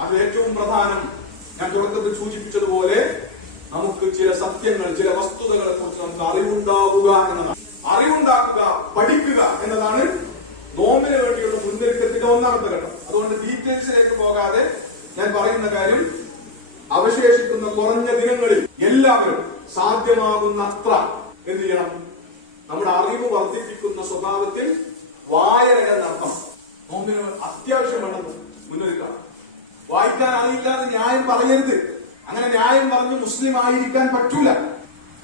അതിൽ ഏറ്റവും പ്രധാനം ഞാൻ തുടക്കത്തിൽ സൂചിപ്പിച്ചതുപോലെ നമുക്ക് ചില സത്യങ്ങൾ, ചില വസ്തുതകളെ കുറിച്ച് നമുക്ക് അറിവുണ്ടാവുക എന്നതാണ്. അറിവുണ്ടാക്കുക, പഠിക്കുക എന്നതാണ് നോമ്പിന് വേണ്ടിയുള്ള മുന്നൊരുക്കത്തിന്റെ ഒന്നാമത്തെ ഘട്ടം. അതുകൊണ്ട് ഡീറ്റെയിൽസിലേക്ക് പോകാതെ ഞാൻ പറയുന്ന കാര്യം, അവശേഷിക്കുന്ന കുറഞ്ഞ ദിനങ്ങളിൽ എല്ലാവരും സാധ്യമാകുന്ന അത്ര എന്ത് ചെയ്യണം? നമ്മുടെ അറിവ് വർദ്ധിപ്പിക്കുന്ന സ്വഭാവത്തിൽ വായനകൾ നടത്തണം. നോമ്പിന് അത്യാവശ്യമാണെന്ന് മുന്നൊരുക്കണം. വായിക്കാൻ അറിയില്ലാതെ ന്യായം പറയരുത്. അങ്ങനെ ന്യായം പറഞ്ഞ് മുസ്ലിം ആയിരിക്കാൻ പറ്റൂല.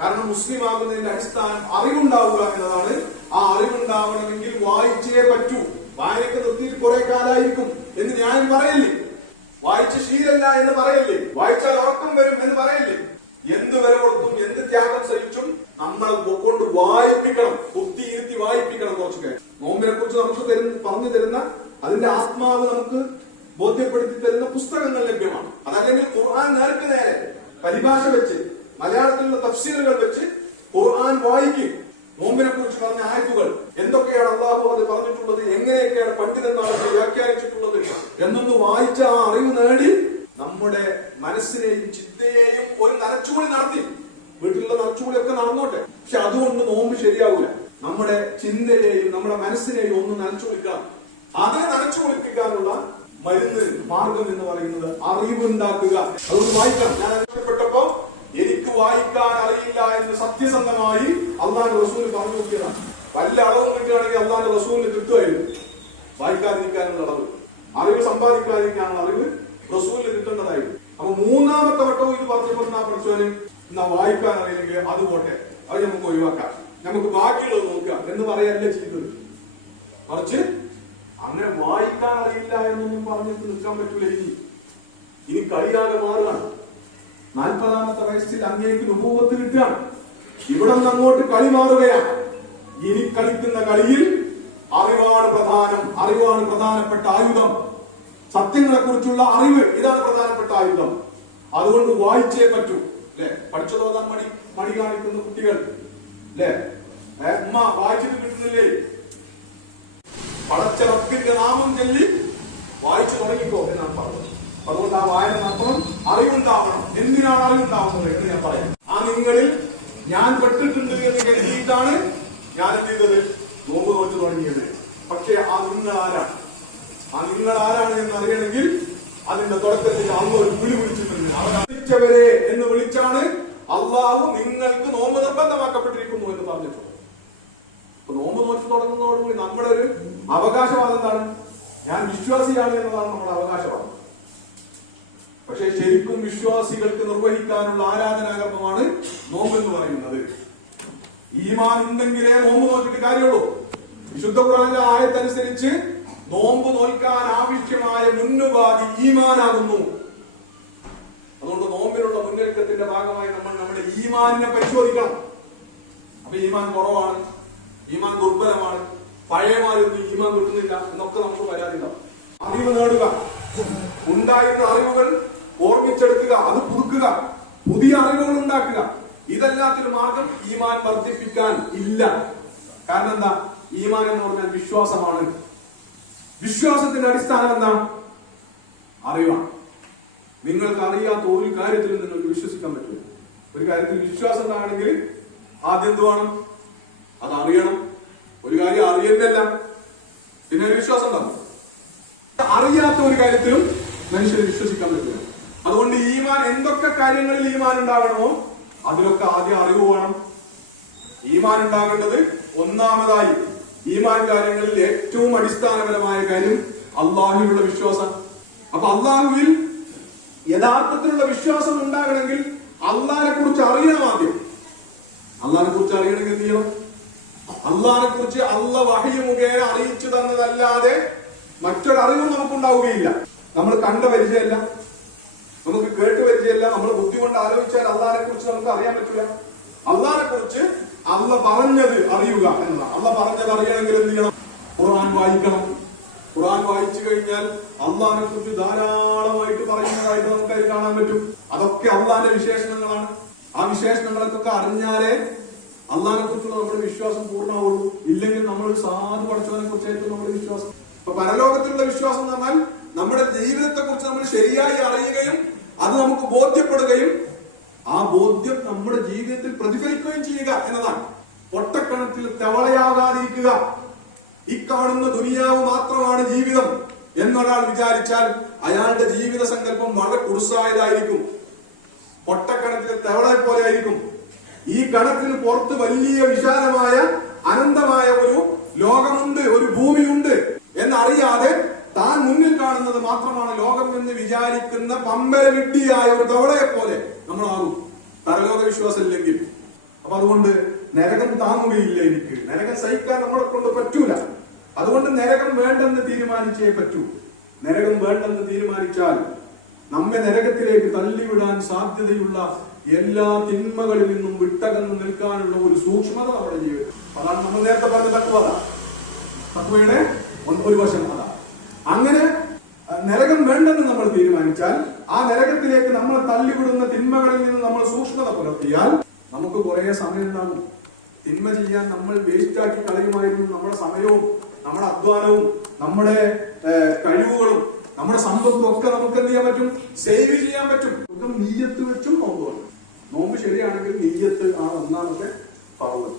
കാരണം മുസ്ലിം ആകുന്നതിന്റെ അടിസ്ഥാനം അറിവുണ്ടാവുക എന്നതാണ്. ആ അറിവുണ്ടാവണമെങ്കിൽ വായിച്ചേ പറ്റൂ. വായനക്ക് നിർത്തിയിട്ട് കുറെ കാലായിരിക്കും എന്ന് ന്യായം പറയല്ലേ. വായിച്ച ശീലല്ല എന്ന് പറയല്ലേ. വായിച്ചാൽ ഉറക്കം വരും എന്ന് പറയല്ലേ. എന്ത് വില കൊടുത്തും എന്ത് ത്യാഗം സഹിച്ചും നമ്മളെ കൊണ്ട് വായിപ്പിക്കണം, ബുദ്ധിയിരുത്തി വായിപ്പിക്കണം. കുറച്ച് കാര്യം നോമ്പിനെ കുറിച്ച് നമുക്ക് പറഞ്ഞു തരുന്ന, അതിന്റെ ആത്മാവ് നമുക്ക് ബോധ്യപ്പെടുത്തി തരുന്ന പുസ്തകങ്ങൾ ലഭ്യമാണ്. അതല്ലെങ്കിൽ ഖുർആൻ നേർക്ക് നേരെ പരിഭാഷ വെച്ച്, മലയാളത്തിലുള്ള തഫ്സീറുകൾ വെച്ച് ഖുർആൻ വായിക്കും. നോമ്പിനെ കുറിച്ച് പറഞ്ഞ ആയത്തുകൾ എന്തൊക്കെയാണ് അള്ളാഹു അത് പറഞ്ഞിട്ടുള്ളത്, എങ്ങനെയൊക്കെയാണ് പണ്ഡിതന്മാർ വ്യാഖ്യാനിച്ചിട്ടുള്ളത് എന്നൊന്ന് വായിച്ച ആ അറിവ് നേടി നമ്മുടെ മനസ്സിനെയും ചിന്തയെയും ഒരു നനച്ചുകൂടി നടത്തി. വീട്ടിലുള്ള നനച്ചുകൂടിയൊക്കെ നടന്നോട്ടെ, പക്ഷെ അതുകൊണ്ട് നോമ്പ് ശരിയാവൂല. നമ്മുടെ ചിന്തയെയും നമ്മുടെ മനസ്സിനെയും ഒന്ന് നനച്ചു കുളിക്കണം. അതിനെ നനച്ചു കുളിപ്പിക്കാനുള്ള മരുന്ന്, മാർഗം എന്ന് പറയുന്നത് അറിവുണ്ടാക്കുക. അതുകൊണ്ട് വായിക്കണം. ഞാൻ അനുഭവപ്പെട്ടപ്പോ എനിക്ക് വായിക്കാൻ അറിയില്ല എന്ന് സത്യസന്ധമായി അള്ളാന്റെ റസൂല് പറഞ്ഞു നോക്കിയതാണ്. വല്ല അളവും കിട്ടുകയാണെങ്കിൽ അള്ളാന്റെ റസൂലിന് കിട്ടുമായിരുന്നു. വായിക്കാതിരിക്കാനുള്ള അളവ്, അറിവ് സമ്പാദിക്കാതിരിക്കാനുള്ള അറിവ് റസൂലിന് കിട്ടേണ്ടതായിരുന്നു. അപ്പൊ മൂന്നാമത്തെ വട്ടവും ഇത് പറഞ്ഞപ്പോൾ ആ പഠിച്ചവന് എന്നാ വായിക്കാൻ അറിയില്ലെങ്കിൽ അത് പോട്ടെ, അത് നമുക്ക് ഒഴിവാക്കാം, നമുക്ക് ബാക്കിയുള്ളത് നോക്കാം എന്ന് പറയല്ല ചെയ്തത്. മറിച്ച് അങ്ങനെ വായിക്കാൻ അറിയില്ല എന്നൊന്നും പറഞ്ഞിട്ട് നിൽക്കാൻ പറ്റൂല. ഇനി കളിയാകെ മാറുകയാണ്. 40ാമത്തെ വയസ്സിൽ അങ്ങേക്ക് നുബൂവത്ത് കിട്ടുകയാണ്. ഇവിടെ നിന്ന് അങ്ങോട്ട് കളി മാറുകയാണ്. ഇനി കളിക്കുന്ന കളിയിൽ അറിവാണ് പ്രധാനം. അറിവാണ് പ്രധാനപ്പെട്ട ആയുധം. സത്യങ്ങളെ കുറിച്ചുള്ള അറിവ്, ഇതാണ് പ്രധാനപ്പെട്ട ആയുധം. അതുകൊണ്ട് വായിച്ചേ പറ്റൂ. അല്ലെ, പഠിച്ചതോതാൻ മടി കാണിക്കുന്ന കുട്ടികൾ അല്ലെ, ഉമ്മ വായിച്ചിട്ട് കിട്ടുന്നില്ലേ, പടച്ച റബ്ബിന്റെ നാമം ചൊല്ലി വായിച്ചു തുടങ്ങിക്കോ എന്നാണ് പറഞ്ഞത്. അതുകൊണ്ട് ആ വായന നടത്തണം, അറിവുണ്ടാവണം. എന്തിനാണ് അറിവുണ്ടാവുന്നത് എന്ന് ഞാൻ പറയാം. ആ നിങ്ങളിൽ ഞാൻ പെട്ടിട്ടുണ്ട് എന്ന് കരുതിയിട്ടാണ് ഞാൻ എന്ത് ചെയ്തത്, നോമ്പ് നോറ്റ് തുടങ്ങിയത്. പക്ഷെ ആ നിങ്ങൾ ആരാണ്, ആ നിങ്ങൾ ആരാണ് എന്ന് അറിയണമെങ്കിൽ അതിന്റെ തുടക്കത്തിൽ അന്ന് ഒരു വിളി വിളിച്ചിട്ടുണ്ട്. അവരെ എന്ന് വിളിച്ചാണ് അള്ളാഹു നിങ്ങൾക്ക് നോമ്പ് നിർബന്ധമാക്കപ്പെട്ടിരിക്കുന്നു എന്ന് പറഞ്ഞിട്ടുണ്ട്. അപ്പൊ നോമ്പ് നോറ്റ് തുടങ്ങുന്നതോടുകൂടി നമ്മുടെ ഒരു അവകാശവാദം എന്താണ്? ഞാൻ വിശ്വാസിയാണ് എന്നതാണ് നമ്മുടെ അവകാശവാദം. പക്ഷെ ശരിക്കും വിശ്വാസികൾക്ക് നിർവഹിക്കാനുള്ള ആരാധനാകർമ്മമാണ് നോമ്പ് എന്ന് പറയുന്നത്. ഈമാൻ ഉണ്ടെങ്കിലേ നോമ്പ് നോക്കിയിട്ട് കാര്യമുള്ളൂ. വിശുദ്ധ ഖുർആനിലെ ആയത്തനുസരിച്ച് നോമ്പ് നോൽക്കാൻ ആവശ്യമായ മുന്നുപാധി ഈമാനാകുന്നു. അതുകൊണ്ട് നോമ്പിലുള്ള മുന്നൊരുക്കത്തിന്റെ ഭാഗമായി നമ്മൾ നമ്മുടെ ഈമാനിനെ പരിശോധിക്കണം. അപ്പൊ ഈമാൻ കുറവാണ്, ഈമാൻ ദുർബലമാണ്, പഴയമാരൊന്നും ഈമാൻ കിട്ടുന്നില്ല എന്നൊക്കെ നമുക്ക് പരാതിയുണ്ടാവും. അറിവ് നേടുക, ഉണ്ടായിരുന്ന അറിവുകൾ ഓർമ്മിച്ചെടുക്കുക, അത് പുതുക്കുക, പുതിയ അറിവുകൾ ഉണ്ടാക്കുക. ഇതെല്ലാത്തിനും മാർഗം ഈമാൻ വർദ്ധിപ്പിക്കാൻ ഇല്ല. കാരണം എന്താ? ഈമാൻ എന്ന് പറഞ്ഞാൽ വിശ്വാസമാണ്. വിശ്വാസത്തിന്റെ അടിസ്ഥാനം എന്താ? അറിവാണ്. നിങ്ങൾക്ക് അറിയാത്ത ഒരു കാര്യത്തിൽ നിങ്ങൾക്ക് വിശ്വസിക്കാൻ പറ്റില്ല. ഒരു കാര്യത്തിൽ വിശ്വാസം ഉണ്ടാകണമെങ്കിൽ ആദ്യം എന്ത് വേണം? അത് അറിയണം. ഒരു കാര്യം അറിയുന്നല്ല, പിന്നെ വിശ്വാസം ഉണ്ടാകും. അറിയാത്ത ഒരു കാര്യത്തിലും മനുഷ്യരെ വിശ്വസിക്കാൻ പറ്റില്ല. അതുകൊണ്ട് ഈമാൻ, എന്തൊക്കെ കാര്യങ്ങളിൽ ഈമാൻ ഉണ്ടാകണമോ അതിലൊക്കെ ആദ്യം അറിവ് വേണം. ഈമാൻ ഉണ്ടാകേണ്ടത് ഒന്നാമതായി, ഈമാൻ കാര്യങ്ങളിൽ ഏറ്റവും അടിസ്ഥാനപരമായ കാര്യം അള്ളാഹുവിലുള്ള വിശ്വാസം. അപ്പൊ അള്ളാഹുവിൽ യഥാർത്ഥത്തിലുള്ള വിശ്വാസം ഉണ്ടാകണമെങ്കിൽ അള്ളാഹിനെ കുറിച്ച് അറിയണം. ആദ്യം അള്ളാഹിനെ കുറിച്ച് അറിയണമെങ്കിൽ എന്ത് ചെയ്യണം? അള്ളാഹിനെ കുറിച്ച് വഹ്യ് മുഖേന അറിയിച്ചു തന്നതല്ലാതെ മറ്റൊരറിവും നമുക്കുണ്ടാവുകയില്ല. നമ്മൾ കണ്ട പരിചയമല്ല, നമുക്ക് കേട്ട് പരിചയമല്ല. നമ്മൾ ബുദ്ധി കൊണ്ട് ആലോചിച്ചാൽ അള്ളാഹിനെ കുറിച്ച് നമുക്ക് അറിയാൻ പറ്റില്ല. അള്ളാഹിനെ കുറിച്ച് അള്ള പറഞ്ഞത് അറിയുക എന്നതാണ്. അള്ള പറഞ്ഞത് അറിയണമെങ്കിൽ എന്ത് ചെയ്യണം? ഖുർആൻ വായിക്കണം. ഖുർആൻ വായിച്ചു കഴിഞ്ഞാൽ അള്ളാഹിനെ കുറിച്ച് ധാരാളമായിട്ട് പറയുന്നതായിട്ട് നമുക്ക് അതിൽ കാണാൻ പറ്റും. അതൊക്കെ അള്ളാഹിന്റെ വിശേഷണങ്ങളാണ്. ആ വിശേഷണങ്ങളൊക്കെ അറിഞ്ഞാലേ അള്ളാഹിനെ കുറിച്ചുള്ള നമ്മുടെ വിശ്വാസം പൂർണ്ണമാവുള്ളൂ. ഇല്ലെങ്കിൽ നമ്മൾ സാധു പഠിച്ചതിനെ കുറിച്ചായിരിക്കും നമ്മുടെ വിശ്വാസം. അപ്പൊ പരലോകത്തിലുള്ള വിശ്വാസം എന്ന് പറഞ്ഞാൽ നമ്മുടെ ജീവിതത്തെ കുറിച്ച് നമ്മൾ ശരിയായി അറിയുകയും അത് നമുക്ക് ബോധ്യപ്പെടുകയും ആ ബോധ്യം നമ്മുടെ ജീവിതത്തിൽ പ്രതിഫലിക്കുകയും ചെയ്യുക എന്നതാണ്. പൊട്ടക്കണത്തിൽ തവളയാകാതിരിക്കുക. ഈ കാണുന്ന ദുനിയാവ് മാത്രമാണ് ജീവിതം എന്നൊരാൾ വിചാരിച്ചാൽ അയാളുടെ ജീവിത സങ്കല്പം വളരെ കുറുസായതായിരിക്കും. പൊട്ടക്കണത്തിലെ തവളയെ പോലെ ആയിരിക്കും. ഈ കണക്കിന് പുറത്ത് വലിയ വിശാലമായ അനന്തമായ ഒരു ലോകമുണ്ട്, ഒരു ഭൂമിയുണ്ട് എന്നറിയാതെ താൻ മുന്നിൽ കാണുന്നത് മാത്രമാണ് ലോകം എന്ന് വിചാരിക്കുന്ന പമ്പര വിഡ്ഢിയായ ഒരു തവളയെ പോലെ നമ്മളാകും, പരലോക വിശ്വാസം ഇല്ലെങ്കിൽ. അപ്പൊ അതുകൊണ്ട് നരകം താങ്ങുകയില്ല. എനിക്ക് നരകം സഹിക്കാൻ നമ്മളെ കൊണ്ട് പറ്റൂല. അതുകൊണ്ട് നരകം വേണ്ടെന്ന് തീരുമാനിച്ചേ പറ്റൂ. നരകം വേണ്ടെന്ന് തീരുമാനിച്ചാൽ നമ്മെ നരകത്തിലേക്ക് തള്ളിവിടാൻ സാധ്യതയുള്ള എല്ലാ തിന്മകളിൽ നിന്നും വിട്ടകന്ന് നിൽക്കാനുള്ള ഒരു സൂക്ഷ്മത നമ്മുടെ ജീവിതം. അതാണ് നമ്മൾ നേരത്തെ പറഞ്ഞ തക്വത. തക്വയുടെ ഒരു വശം അതാണ്. അങ്ങനെ നരകം വേണ്ടെന്ന് നമ്മൾ തീരുമാനിച്ചാൽ ആ നരകത്തിലേക്ക് നമ്മളെ തള്ളിവിടുന്ന തിന്മകളിൽ നിന്ന് നമ്മൾ സൂക്ഷ്മത പുലർത്തിയാൽ നമുക്ക് കുറെ സമയം ഉണ്ടാകും. തിന്മ ചെയ്യാൻ നമ്മൾ വേസ്റ്റ് ആക്കി കളയുമായിരുന്നു നമ്മുടെ സമയവും നമ്മുടെ അധ്വാനവും നമ്മുടെ കഴിവുകളും നമ്മുടെ സമ്പത്തും ഒക്കെ നമുക്ക് എന്ത് ചെയ്യാൻ പറ്റും? സേവ് ചെയ്യാൻ പറ്റും. നീയത്ത് വെച്ചും നോമ്പ് വേണം. നോമ്പ് ശരിയാണെങ്കിൽ നീയത്ത് ആണ് ഒന്നാമത്തെ ഫർള്.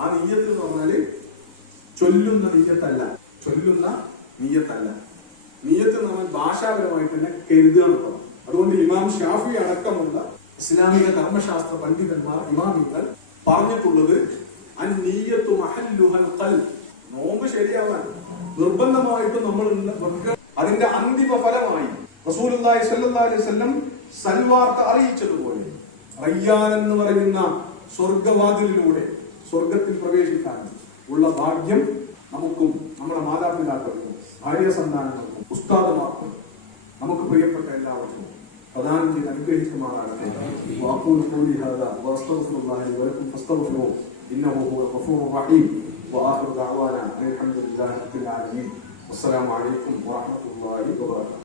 ആ നീയത്ത് എന്ന് പറഞ്ഞാല് ചൊല്ലുന്ന നീയത്തല്ല. ചൊല്ലുന്ന നീയത്തല്ല. നീയത്ത് എന്ന് പറഞ്ഞാൽ ഭാഷാപരമായിട്ട് തന്നെ കരുതുക എന്ന് പറഞ്ഞു. അതുകൊണ്ട് ഇമാം ഷാഫി അടക്കമുള്ള ഇസ്ലാമിക കർമ്മശാസ്ത്ര പണ്ഡിതന്മാർ, ഇമാമികൾ പറഞ്ഞിട്ടുള്ളത് അൻ-നീയത്തു മഹല്ലുഹൽ ഖൽബ്. നോമ്പ് ശരിയാവാൻ നിർബന്ധമായിട്ട് നമ്മൾ അതിന്റെ അന്തിമ ഫലമായി റസൂലുള്ളാഹി സ്വല്ലല്ലാഹു അലൈഹി വസല്ലം സൽവാർത്ത അറിയിച്ചതുപോലെ റയ്യാൻ എന്ന് പറയുന്ന സ്വർഗവാതിലിലൂടെ സ്വർഗത്തിൽ പ്രവേശിക്കാൻ ഉള്ള ഭാഗ്യം നമുക്കും നമ്മുടെ മാതാപിതാക്കൾക്കും ഭാര്യ സന്താനങ്ങൾക്കും ഉസ്താദുമാർക്കും നമുക്ക് പ്രിയപ്പെട്ട എല്ലാവർക്കും പ്രദാനം ചെയ്ത് അനുഗ്രഹിക്കുമാറാകട്ടെ. വഅഖൂലു ഖൗലി ഹാദാ വഅസ്തഗ്ഫിറുല്ലാഹി വലക്കും ഫസ്തഗ്ഫിറൂഹു ഇന്നഹു ഹുവൽ ഗഫൂറുർ റഹീം. വആഖിറു ദഅവാനാ അൽഹംദുലില്ലാഹി റബ്ബിൽ ആലമീൻ. വസ്സലാമു അലൈക്കും വറഹ്മത്തുള്ളാഹി വബറകാതുഹു.